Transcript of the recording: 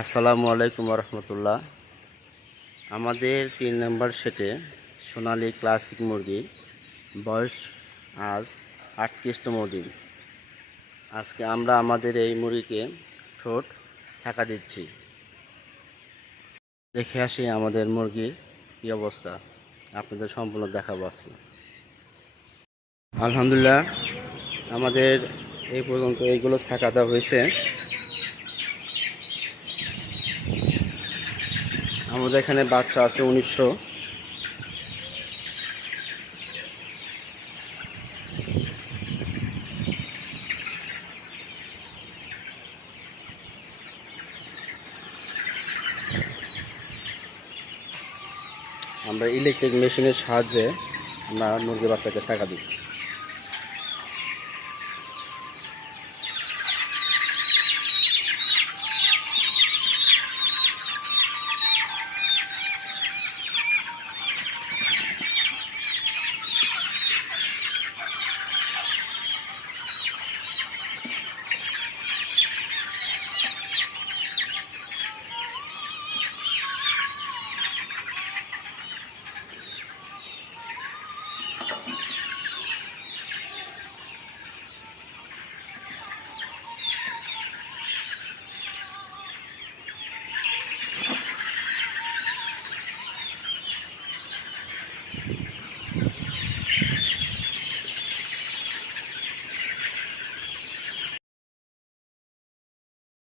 আসসালামু আলাইকুম রহমতুল্লাহ। আমাদের 3 নম্বর সেটে সোনালী ক্লাসিক মুরগি বয়স আজ 38তম দিন। আজকে আমরা আমাদের এই মুরগিকে ঠোঁট ছাকা দিচ্ছি। দেখে আসি আমাদের মুরগির কী অবস্থা, আপনাদের সম্পূর্ণ দেখাবো আজকে। আলহামদুলিল্লাহ, আমাদের এই পর্যন্ত এইগুলো ছাকা দেওয়া হয়েছে। আমাদের এখানে বাচ্চা আছে 1900। আমরা ইলেকট্রিক মেশিনের সাহায্যে আমরা মুরগির বাচ্চাকে ছাকা দিই।